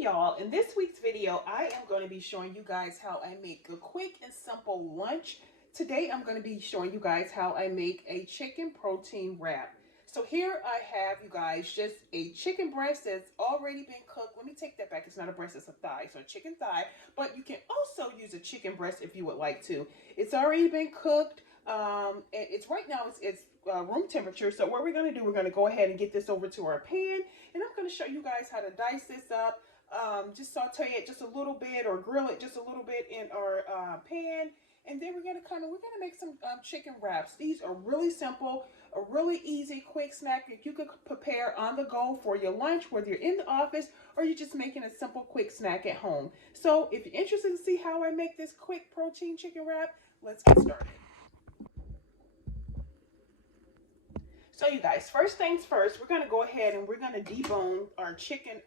Y'all, in this week's video I am going to be showing you guys how I make a quick and simple lunch. Today I'm going to be showing you guys how I make a chicken protein wrap. So here I have, you guys, just a chicken breast that's already been cooked. Let me take that back. It's not a breast, it's a thigh. So a chicken thigh, but you can also use a chicken breast if you would like to. It's already been cooked. It's right now it's room temperature. So what we're going to do, we're going to go ahead and get this over to our pan, and I'm going to show you guys how to dice this up. Just saute it just a little bit or grill it just a little bit in our pan, and then we're gonna make some chicken wraps. These are really simple, a really easy quick snack that you could prepare on the go for your lunch, whether you're in the office or you're just making a simple quick snack at home. So if you're interested to see how I make this quick protein chicken wrap, let's get started. So you guys, first things first, we're gonna go ahead and we're gonna debone our chicken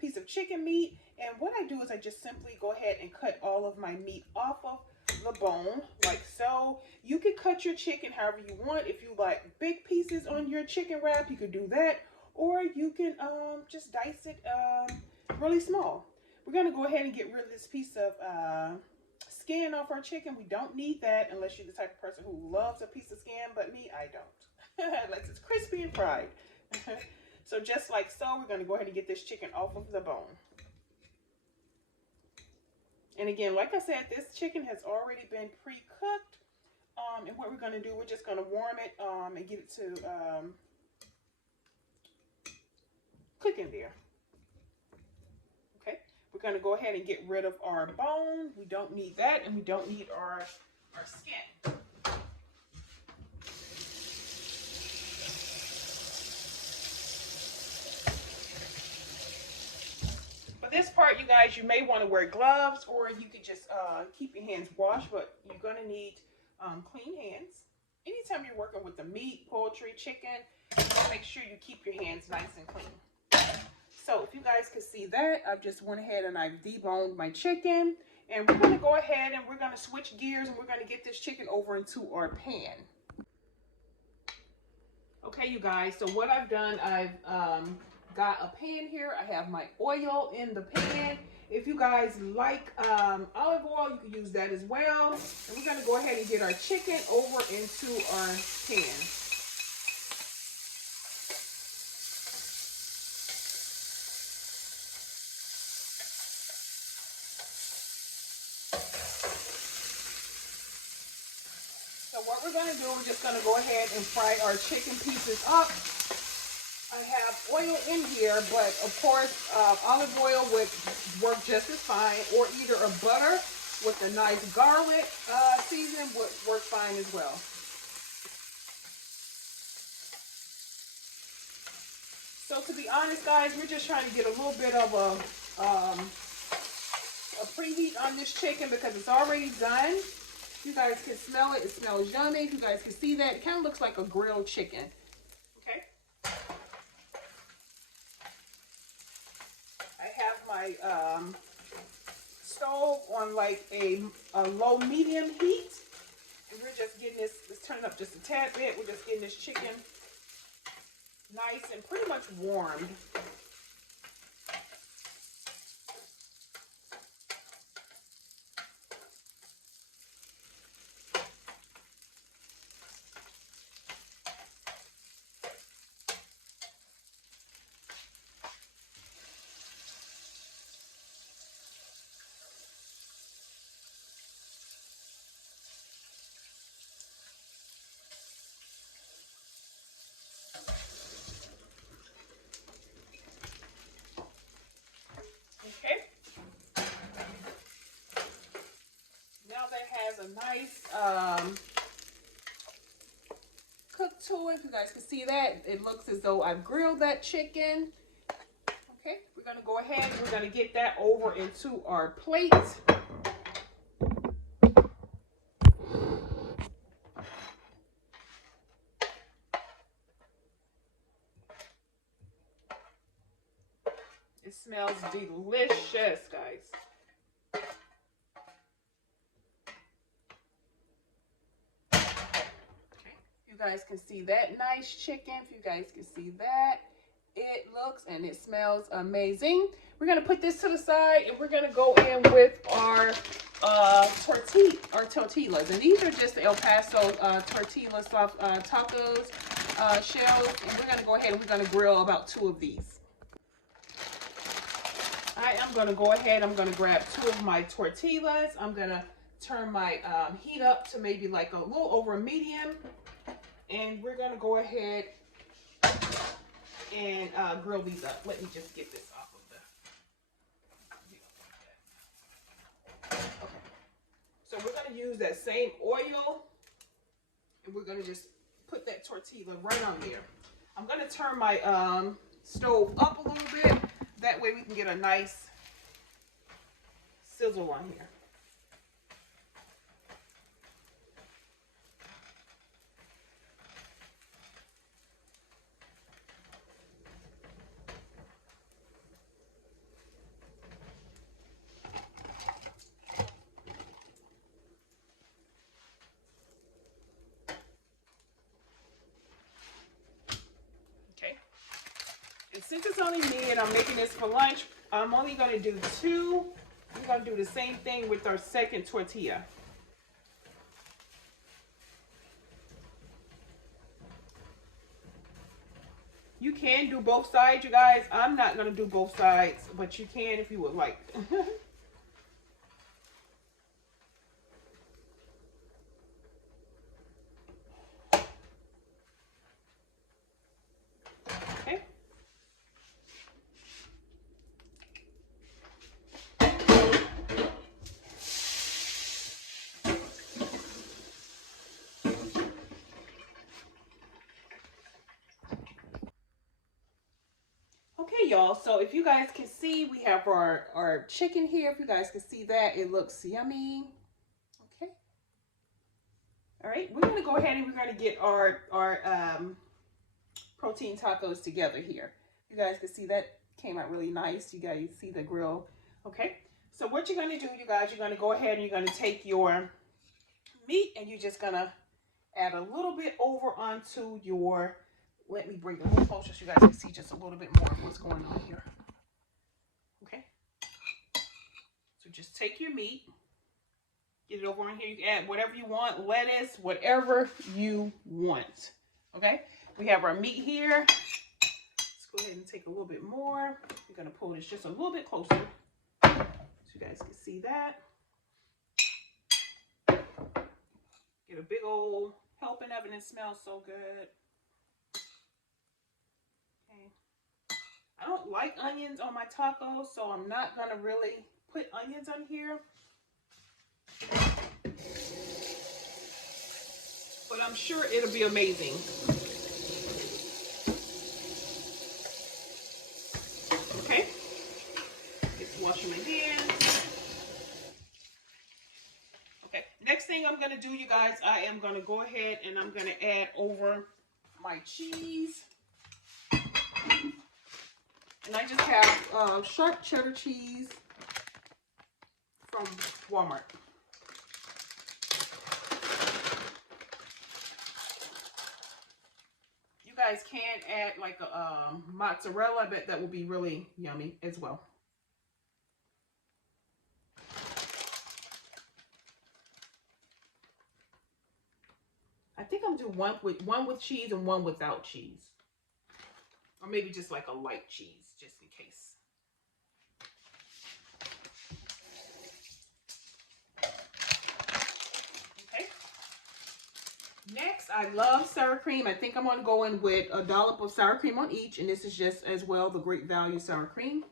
piece of chicken meat, and what I do is I just simply go ahead and cut all of my meat off of the bone like so. You can cut your chicken however you want. If you like big pieces on your chicken wrap, you could do that, or you can just dice it really small. We're gonna go ahead and get rid of this piece of skin off our chicken. We don't need that unless you're the type of person who loves a piece of skin, but me, I don't. Unless it's crispy and fried. So just like so, we're going to go ahead and get this chicken off of the bone. And again, like I said, this chicken has already been pre-cooked. And what we're going to do, we're just going to warm it and get it to cooking there. Okay, we're going to go ahead and get rid of our bone. We don't need that, and we don't need our skin. This part, you guys, you may want to wear gloves, or you could just keep your hands washed, but you're going to need clean hands. Anytime you're working with the meat, poultry, chicken, make sure you keep your hands nice and clean. So if you guys can see that, I've just went ahead and I've deboned my chicken, and we're going to go ahead and we're going to switch gears, and we're going to get this chicken over into our pan. Okay, you guys, so what I've done, I've got a pan here. I have my oil in the pan. If you guys like olive oil, you can use that as well. And we're going to go ahead and get our chicken over into our pan. So what we're going to do, we're just going to go ahead and fry our chicken pieces up. I have oil in here, but of course olive oil would work just as fine, or either a butter with a nice garlic seasoning would work fine as well. So to be honest, guys, we're just trying to get a little bit of a preheat on this chicken because it's already done. You guys can smell it. It smells yummy. If you guys can see that, it kind of looks like a grilled chicken. Okay. My stove on like a low medium heat, and we're just getting this, let's turn it up just a tad bit. We're just getting this chicken nice and pretty much warmed. A nice cook to it. If you guys can see that, it looks as though I've grilled that chicken. Okay, we're going to go ahead and we're going to get that over into our plate. It smells delicious, guys. You guys can see that nice chicken. If you guys can see that, it looks and it smells amazing. We're gonna put this to the side and we're gonna go in with our tortillas. And these are just the El Paso tortilla soft tacos shells. And we're gonna go ahead and we're gonna grill about 2 of these. I am gonna go ahead, I'm gonna grab 2 of my tortillas. I'm gonna turn my heat up to maybe like a little over a medium. And we're gonna go ahead and grill these up. Let me just get this off of the. Okay. So we're gonna use that same oil, and we're gonna just put that tortilla right on there. I'm gonna turn my stove up a little bit. That way we can get a nice sizzle on here. And since it's only me and I'm making this for lunch, I'm only going to do 2. I'm going to do the same thing with our second tortilla. You can do both sides, you guys. I'm not going to do both sides, but you can if you would like. Okay. Okay, y'all, so if you guys can see, we have our chicken here. If you guys can see that, it looks yummy. Okay. All right, we're gonna go ahead and we're gonna get our protein tacos together here. You guys can see that came out really nice. You guys see the grill. Okay, so what you're gonna do, you guys, you're gonna go ahead and you're gonna take your meat and you're just gonna add a little bit over onto your, let me bring it a little closer so you guys can see just a little bit more of what's going on here. Okay. So just take your meat, get it over on here. You can add whatever you want, lettuce, whatever you want. Okay. We have our meat here. Let's go ahead and take a little bit more. We're going to pull this just a little bit closer so you guys can see that. Get a big old helping of it and it smells so good. I don't like onions on my tacos, so I'm not going to really put onions on here. But I'm sure it'll be amazing. Okay. Just wash my hands. Okay. Next thing I'm going to do, you guys, I am going to go ahead and I'm going to add over my cheese. And I just have sharp cheddar cheese from Walmart. You guys can add like a mozzarella, but that will be really yummy as well. I think I'm gonna do one with cheese and one without cheese. Or maybe just like a light cheese, just in case. Okay. Next, I love sour cream. I think I'm going to go in with a dollop of sour cream on each. And this is just as well the Great Value sour cream.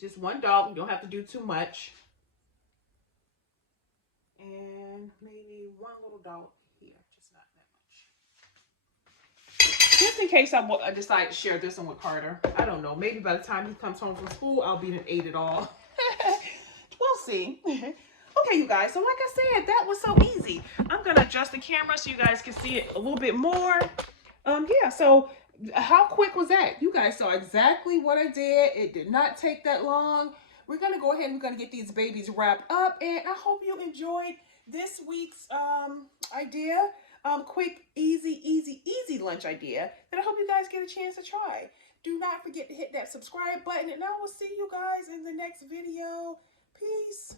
Just 1 dollop. You don't have to do too much. And maybe 1 little dollop. Just in case I decide to share this one with Carter. I don't know. Maybe by the time he comes home from school, I'll be done ate it all. We'll see. Okay, you guys. So like I said, that was so easy. I'm going to adjust the camera so you guys can see it a little bit more. Yeah, so how quick was that? You guys saw exactly what I did. It did not take that long. We're going to go ahead and we're going to get these babies wrapped up. And I hope you enjoyed this week's idea quick, easy lunch idea that I hope you guys get a chance to try. Do not forget to hit that subscribe button, and I will see you guys in the next video. Peace.